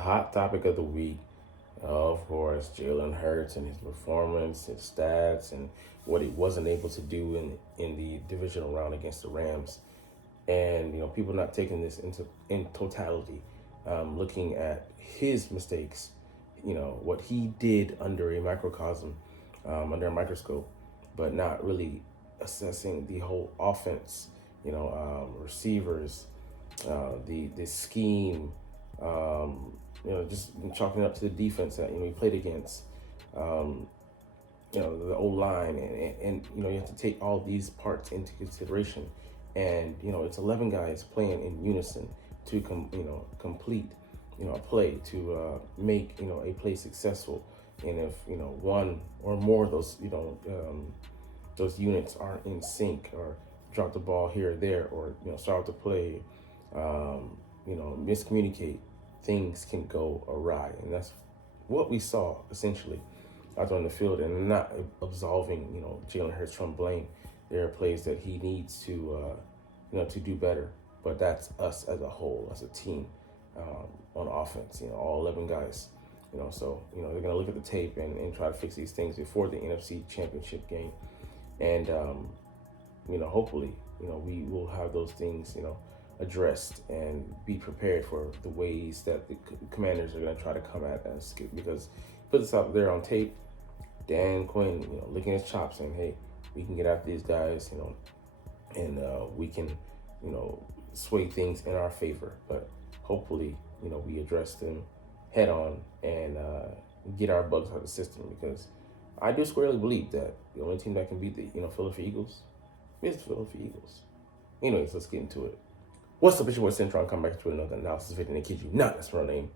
The hot topic of the week, of course, Jalen Hurts and his performance, his stats, and what he wasn't able to do in the divisional round against the Rams. And people not taking this into in totality, looking at his mistakes, what he did under a microcosm, under a microscope, but not really assessing the whole offense, receivers, the scheme, just chalking up to the defense that he played against, um, the O line, and you have to take all these parts into consideration, and it's 11 guys playing in unison to complete a play to make a play successful, and if one or more of those units aren't in sync or drop the ball here or there, or start the play, miscommunicate, things can go awry, and that's what we saw essentially out on the field. And not absolving Jalen Hurts from blame. There are plays that he needs to do better, but that's us as a whole, as a team, on offense. All 11 guys. So they're gonna look at the tape and try to fix these things before the NFC Championship game, and hopefully we will have those things addressed and be prepared for the ways that the Commanders are going to try to come at us, because put this out there on tape, Dan Quinn licking his chops saying, hey, we can get after these guys, and we can sway things in our favor. But hopefully we address them head on and get our bugs out of the system, because I do squarely believe that the only team that can beat the Philadelphia Eagles is the Philadelphia Eagles. Anyways, let's get into it. What's up, it's your boy Centron, come back to another analysis video, and kid you not, that's my name.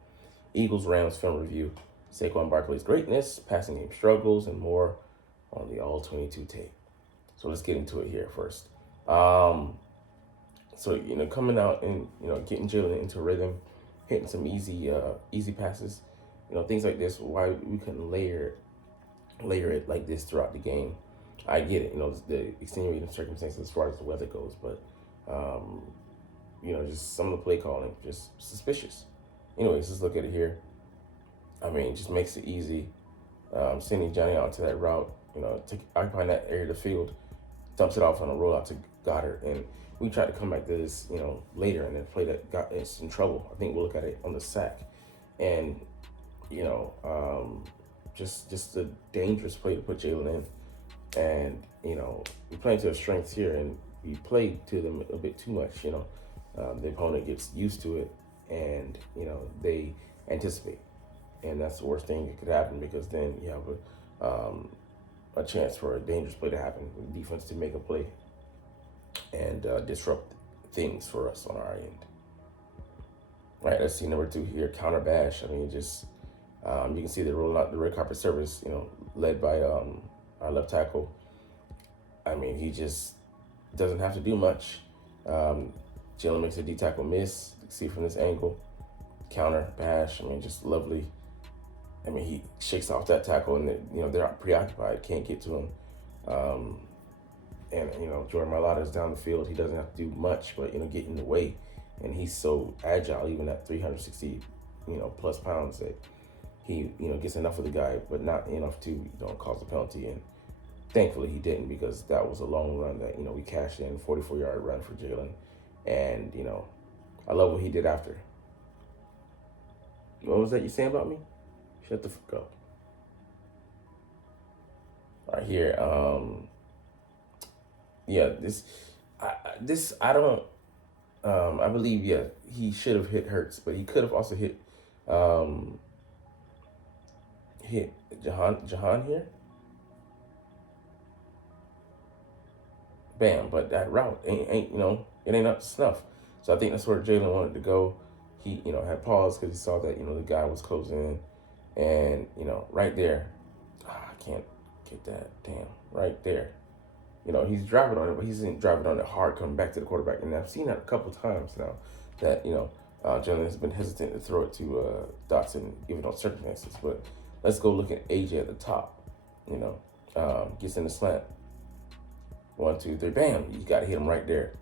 Eagles Rams film review, Saquon Barkley's greatness, passing game struggles, and more on the all 22 tape. So let's get into it here first. So coming out and getting Jalen into rhythm, hitting some easy passes, things like this. Why we couldn't layer it like this throughout the game. I get it, the extenuating circumstances as far as the weather goes, but just some of the play calling, just suspicious. Anyways, let's look at it here. I mean, it just makes it easy. Sending Johnny out to that route, occupying that area of the field, dumps it off on a rollout to Goddard. And we tried to come back to this, later, and then play that got us in trouble. I think we'll look at it on the sack. And, just a dangerous play to put Jalen in. And, we playing to their strengths here, and we played to them a bit too much, the opponent gets used to it, and they anticipate, and that's the worst thing that could happen, because then you have a chance for a dangerous play to happen, the defense to make a play and disrupt things for us on our end. Right, let's see number 2 here, counter bash. I mean, just you can see they're rolling out the red carpet service, led by our left tackle. I mean, he just doesn't have to do much. Jalen makes a D tackle miss. You can see from this angle. Counter, bash. I mean, just lovely. I mean, he shakes off that tackle, and they're preoccupied, can't get to him. And Jordan Mailata's down the field. He doesn't have to do much, but get in the way. And he's so agile, even at 360, plus pounds, that he gets enough of the guy, but not enough to cause a penalty. And thankfully he didn't, because that was a long run that we cashed in, 44-yard run for Jalen. And, I love what he did after. What was that you saying about me? Shut the fuck up. All right, here. I believe, he should have hit Hurts, but he could have also hit Jahan here. Bam, but that route ain't it ain't up to snuff. So I think that's where Jalen wanted to go. He, had paused because he saw that, the guy was closing in. And, right there, I can't get that, damn, right there. He's driving on it, but he isn't driving on it hard coming back to the quarterback. And I've seen that a couple times now, that, Jalen has been hesitant to throw it to Dotson, given those circumstances. But let's go look at AJ at the top, gets in the slant. 1, 2, 3, bam, you got to hit him right there.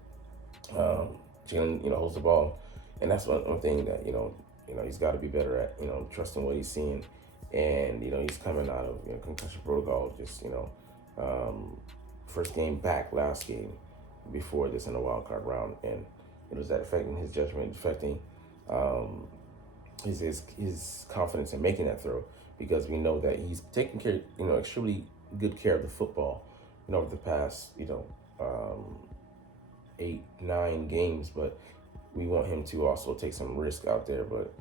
Jalen, holds the ball. And that's one thing that, He's got to be better at trusting what he's seeing, and he's coming out of concussion protocol. Just first game back, last game before this in the wild card round, and it was that affecting his judgment, affecting his confidence in making that throw, because we know that he's taking care, extremely good care of the football, over the past, 8-9 games, but we want him to also take some risk out there, but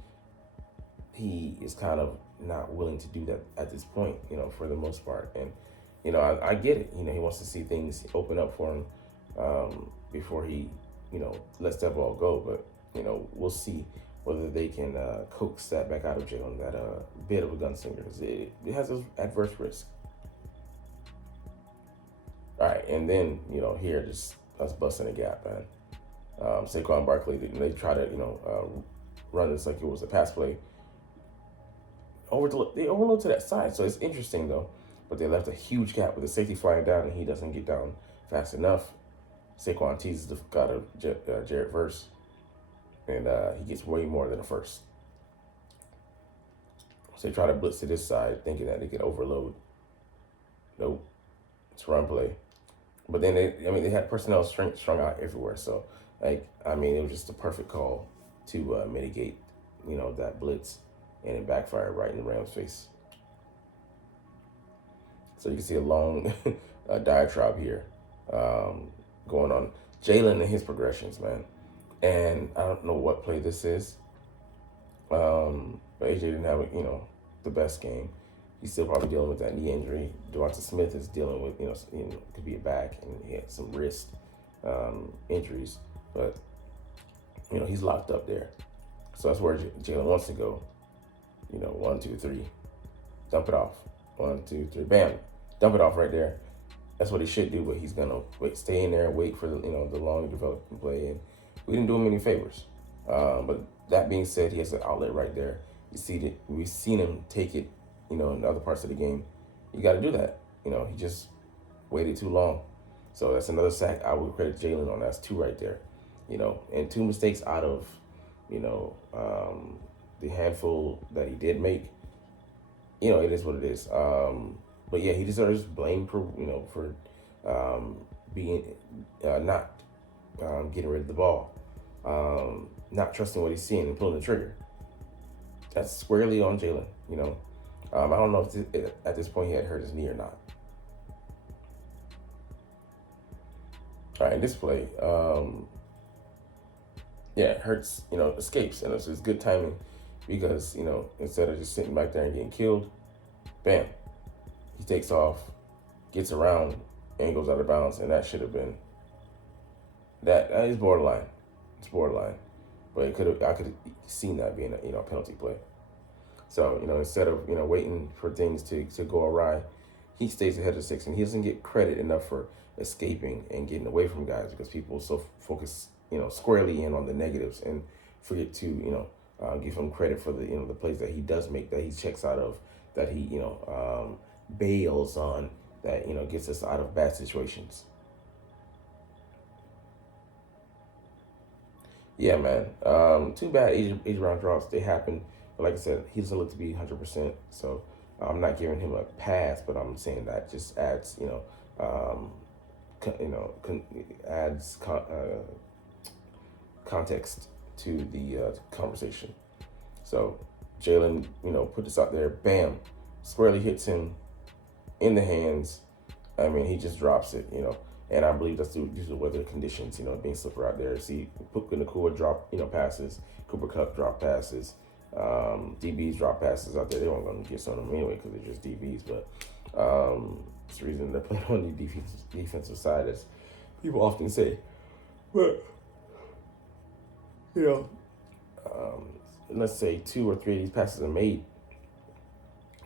he is kind of not willing to do that at this point, for the most part. And, I get it. He wants to see things open up for him before he, lets that ball go. But, we'll see whether they can coax that back out of Jalen, that bit of a gunslinger. It has an adverse risk. All right, and then, here, just us busting a gap, man. Saquon Barkley, they try to, run this like it was a pass play. They overload to that side, so it's interesting, though. But they left a huge gap with the safety flying down, and he doesn't get down fast enough. Saquon teases the guy of Jared Verse, and he gets way more than a first. So they try to blitz to this side, thinking that they could overload. Nope. It's run play. But then they had personnel strung out everywhere. So, it was just the perfect call to mitigate, that blitz, and it backfired right in the Rams' face. So you can see a long diatribe here going on. Jalen and his progressions, man. And I don't know what play this is. But AJ didn't have, the best game. He's still probably dealing with that knee injury. Devonta Smith is dealing with, could be a back, and he had some wrist injuries. But, he's locked up there. So that's where Jalen wants to go. 1, 2, 3. Dump it off. 1, 2, 3. Bam. Dump it off right there. That's what he should do, but he's going to stay in there and wait for the long developing play. And we didn't do him any favors. But that being said, he has an outlet right there. We've seen him take it, in other parts of the game. You got to do that. He just waited too long. So that's another sack I would credit Jalen on. That's 2 right there. And 2 mistakes out of, the handful that he did make. It is what it is. But yeah, he deserves blame for being not getting rid of the ball, not trusting what he's seeing and pulling the trigger. That's squarely on Jalen. I don't know if at this point he had hurt his knee or not. All right, in this play, Hurts, escapes, and it's good timing because, instead of just sitting back there and getting killed, bam, he takes off, gets around, and goes out of bounds, and that should have been, that is borderline. It's borderline. But I could have seen that being a penalty play. So, instead of, waiting for things to go awry, he stays ahead of the 6, and he doesn't get credit enough for escaping and getting away from guys because people so focus, squarely in on the negatives and forget to, give him credit for the, the plays that he does make, that he checks out of, that he, bails on, that, gets us out of bad situations. Yeah, man. Too bad age round drops. They happen. But like I said, he doesn't look to be 100%. So I'm not giving him a pass, but I'm saying that just adds, adds context to the conversation. So Jalen, put this out there. Bam, squarely hits him in the hands. He just drops it, And I believe that's due to the weather conditions, being slippery out there. See, Puka Nacua drop, passes. Cooper Kupp drop passes. DBs drop passes out there. They weren't going to get some of them anyway because they're just DBs. But it's the reason they're playing on the defensive side, as people often say. But, let's say 2 or 3 of these passes are made.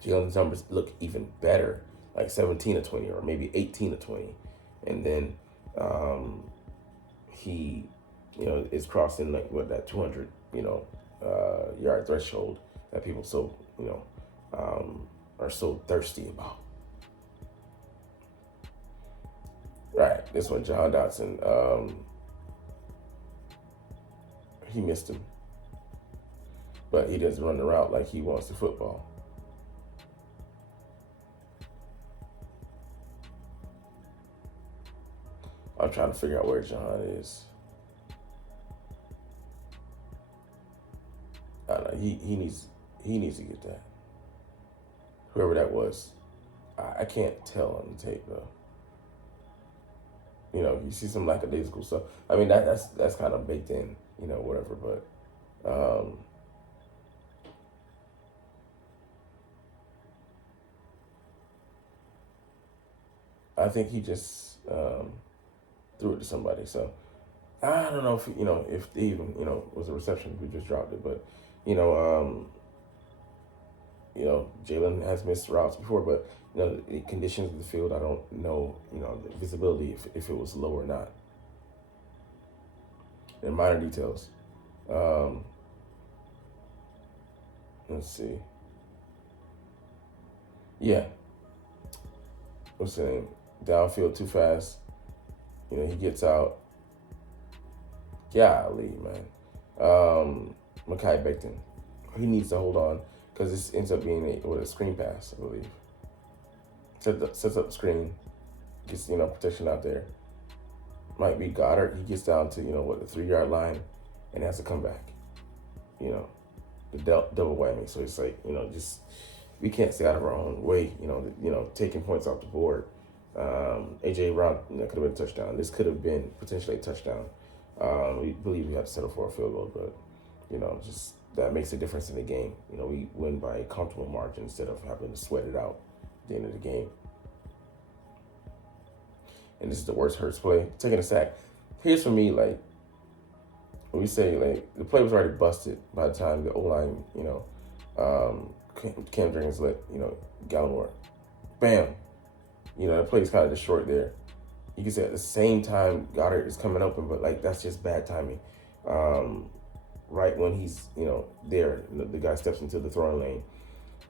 Jalen's numbers look even better, like 17 to 20 or maybe 18 to 20. And then he, is crossing that 200, yard threshold that people so, are so thirsty about. Right, this one, John Dotson, he missed him. but he doesn't run the route like he wants the football. I'm trying to figure out where John is. I don't know. He needs to get that. Whoever that was, I can't tell on the tape though. You know, you see some lackadaisical stuff. I mean, that's kind of baked in, you know, whatever. But I think he just threw it to somebody. So I don't know if if they even was a reception who just dropped it, but you know Jalen has missed routes before, but the conditions of the field, I don't know the visibility if it was low or not. And minor details. Let's see. Yeah, what's the name? Downfield too fast. He gets out. Golly, man. Mekhi Becton. He needs to hold on because this ends up being a screen pass, I believe. Sets up the screen, gets protection out there. Might be Goddard. He gets down to the 3-yard line, and has to come back. The double whammy. So it's like just we can't stay out of our own way. Taking points off the board. AJ Brown could have been a touchdown. This could have been potentially a touchdown. We believe we have to settle for a field goal, but just that makes a difference in the game. We win by a comfortable margin instead of having to sweat it out at the end of the game. And this is the worst Hurts play. Taking a sack. Here's for me, like, when we say, like, the play was already busted by the time the O-line, Cam Jurgens let, Gallimore. Bam. The play is kind of destroyed there. You can say at the same time Goddard is coming open, but, like, that's just bad timing. Right when he's, there, the guy steps into the throwing lane,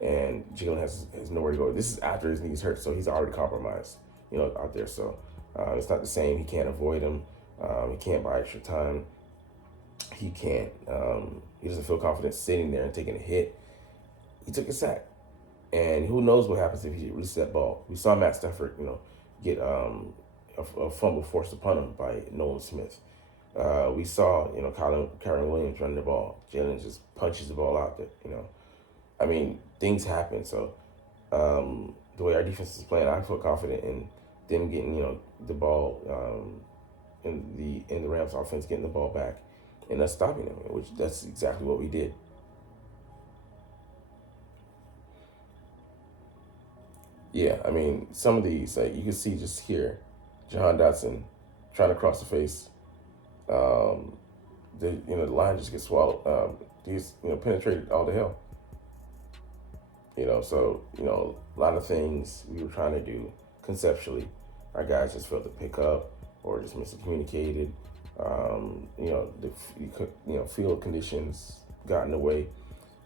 and Jalen has nowhere to go. This is after his knees hurt, so he's already compromised, out there. So it's not the same. He can't avoid him. He can't buy extra time. He can't. He doesn't feel confident sitting there and taking a hit. He took a sack, and who knows what happens if he releases that ball. We saw Matt Stafford, get a fumble forced upon him by Nolan Smith. We saw, Kyron Williams running the ball. Jalen just punches the ball out there, I mean, things happen. So the way our defense is playing, I feel confident in them getting, the ball in the Rams offense, getting the ball back and us stopping them, which that's exactly what we did. Yeah, I mean, some of these, like you can see just here, Jahan Dotson trying to cross the face. The line just gets swallowed. He's penetrated all the hell. So a lot of things we were trying to do conceptually, our guys just failed to pick up or just miscommunicated. The field conditions got in the way,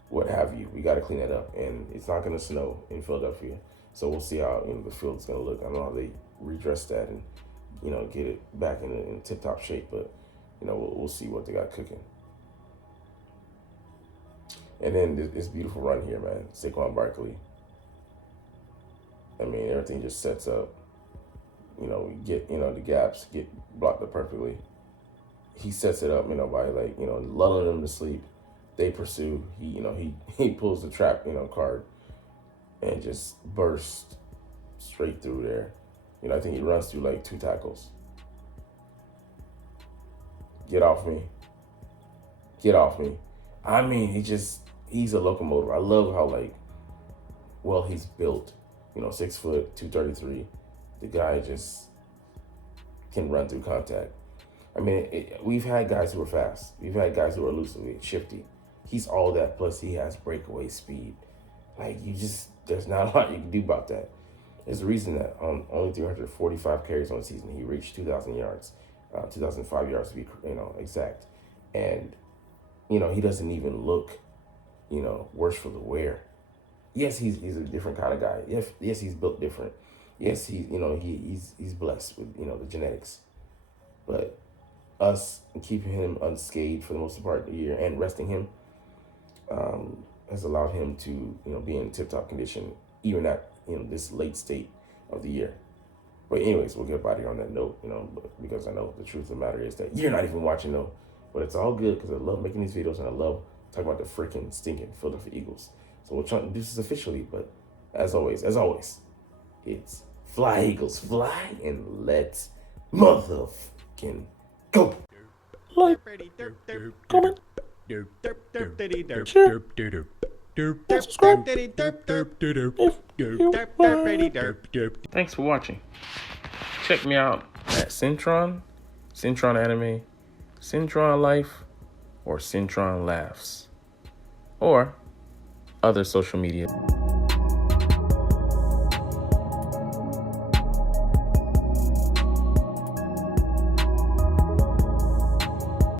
what have you. We got to clean that up, and it's not going to snow in Philadelphia, so we'll see how the field's going to look. I don't know how they redress that and get it back in tip-top shape, but we'll see what they got cooking. And then this beautiful run here, man. Saquon Barkley. I mean, everything just sets up. We get, the gaps get blocked up perfectly. He sets it up, by lulling them to sleep. They pursue. He pulls the trap, card and just bursts straight through there. I think he runs through like 2 tackles. Get off me. Get off me. I mean, he's a locomotive. I love how he's built. 6 foot, 233. The guy just can run through contact. I mean, we've had guys who are fast. We've had guys who are elusive, shifty. He's all that, plus he has breakaway speed. There's not a lot you can do about that. There's a reason that on only 345 carries on the season, he reached 2,000 yards, 2,005 yards to be, exact. And, he doesn't even look, worse for the wear. Yes, he's a different kind of guy. Yes, he's built different. Yes, he's blessed with, the genetics. But us keeping him unscathed for the most part of the year and resting him, has allowed him to, be in tip-top condition, even at, this late state of the year. But anyways, we'll get out here on that note, because I know the truth of the matter is that you're not even watching, though. But it's all good because I love making these videos and I love talking about the freaking stinking Philadelphia Eagles. So we'll try to do this officially, but as always, it's fly, Eagles, fly, and let's motherfucking go. Like, comment, share, and subscribe if you like. Thanks for watching. Check me out at Centron Anime, Centron Life, or Centron Laughs, or other social media.